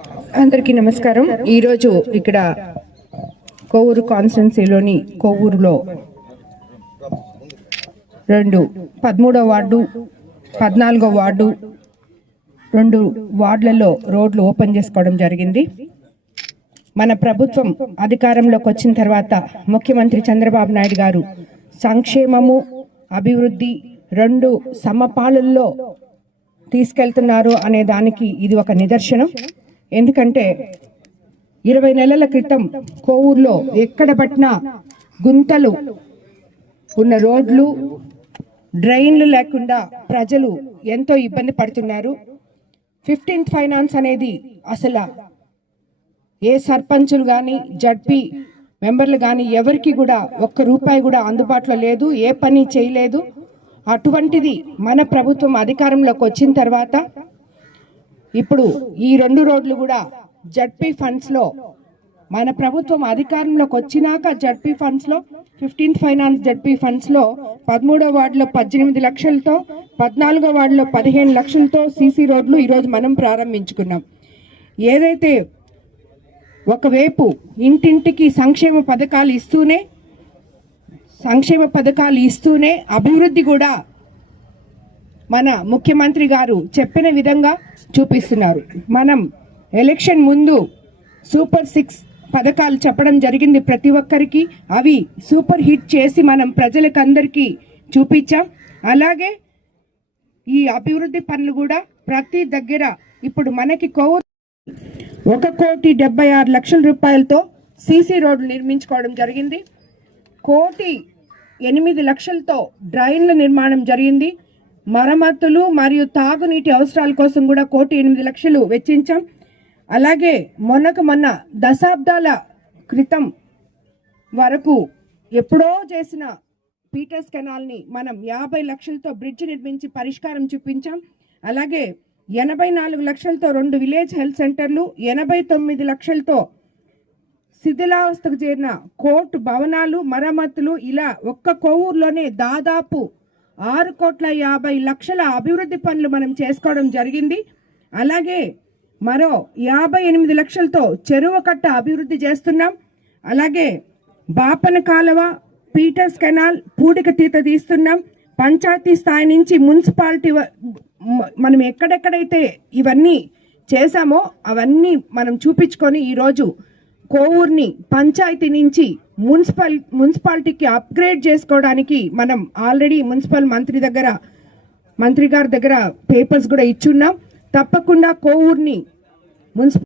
అందరికీ నమస్కారం। ఈ రోజు ఇక్కడ కోవూరు కాన్స్టిట్యున్సీలోని కోవూరులో 13వ వార్డు 14వ వార్డు 2 వార్డులలో రోడ్లు ఓపెన్ చేసుకోవడం జరిగింది। మన ప్రభుత్వం అధికారంలోకి వచ్చిన తర్వాత ముఖ్యమంత్రి చంద్రబాబు నాయుడు గారు సంక్షేమము అభివృద్ధి రెండు సమపాలనలో తీసుకెళ్తున్నారు అనే దానికి ఇది ఒక నిదర్శనం। ఎందుకంటే 20 నెలల క్రితం కోవూరులో ఎక్కడ పట్టినా గుంతలు ఉన్న రోడ్లు డ్రైన్లు లేకుండా ప్రజలు ఎంతో ఇబ్బంది పడుతున్నారు। 15th ఫైనాన్స్ అనేది అసలు ఏ సర్పంచులు కానీ జడ్పీ మెంబర్లు కానీ ఎవరికి కూడా ఒక్క రూపాయి కూడా అందుబాటులో లేదు, ఏ పని చేయలేదు। అటువంటిది మన ప్రభుత్వం అధికారంలోకి వచ్చిన తర్వాత ఇప్పుడు ఈ 2 రోడ్లు కూడా జడ్పీ ఫండ్స్ లో మన ప్రభుత్వం అధికారంలోకి వచ్చినాక జడ్పీ ఫండ్స్ లో 15th ఫైనాన్స్ జడ్పీ ఫండ్స్ లో 13వ వార్డులో 18 లక్షలతో 14వ వార్డులో 15 లక్షలతో సీసీ రోడ్లు ఈరోజు మనం ప్రారంభించుకున్నాం। ఏదైతే ఒకవైపు ఇంటింటికి సంక్షేమ పథకాలు ఇస్తూనే అభివృద్ధి కూడా మన ముఖ్యమంత్రి గారు చెప్పిన విధంగా చూపిస్తున్నారు। మనం ఎలక్షన్ ముందు సూపర్ 6 పథకాలు చెప్పడం జరిగింది ప్రతి ఒక్కరికి, అవి సూపర్ హిట్ చేసి మనం ప్రజలకందరికీ చూపించాం। అలాగే ఈ అభివృద్ధి పనులు కూడా ప్రతి దగ్గర ఇప్పుడు మనకి 1,76,00,000 రూపాయలతో సీసీ రోడ్లు నిర్మించుకోవడం జరిగింది। 1,08,00,000తో డ్రైన్ల నిర్మాణం జరిగింది। మరమ్మతులు మరియు తాగునీటి అవసరాల కోసం కూడా 1,08,00,000 వెచ్చించాం। అలాగే మొన్న దశాబ్దాల క్రితం వరకు ఎప్పుడో చేసిన పీటర్స్ కెనాల్ని మనం 50 లక్షలతో బ్రిడ్జ్ నిర్మించి పరిష్కారం చూపించాం। అలాగే 84 లక్షలతో 2 విలేజ్ హెల్త్ సెంటర్లు, 89 లక్షలతో శిథిలావస్థకు చేరిన కోర్టు భవనాలు మరమ్మతులు, ఇలా ఒక్క కోవూరులోనే దాదాపు 6,50,00,000 అభివృద్ధి పనులు మనం చేసుకోవడం జరిగింది। అలాగే మరో 58 లక్షలతో చెరువు కట్ట అభివృద్ధి చేస్తున్నాం। అలాగే బాపన కాలువ, పీటర్స్ కెనాల్ పూడిక తీత తీస్తున్నాం। పంచాయతీ స్థాయి నుంచి మున్సిపాలిటీ మనం ఎక్కడెక్కడైతే ఇవన్నీ చేశామో అవన్నీ మనం చూపించుకొని ఈరోజు కోవూరుని పంచాయతీ నుంచి మున్సిపాలిటీకి అప్గ్రేడ్ చేసుకోవడానికి మనం ఆల్రెడీ మున్సిపల్ మంత్రి గారి దగ్గర పేపర్స్ కూడా ఇచ్చున్నాం। తప్పకుండా కోవూరుని మున్సిపల్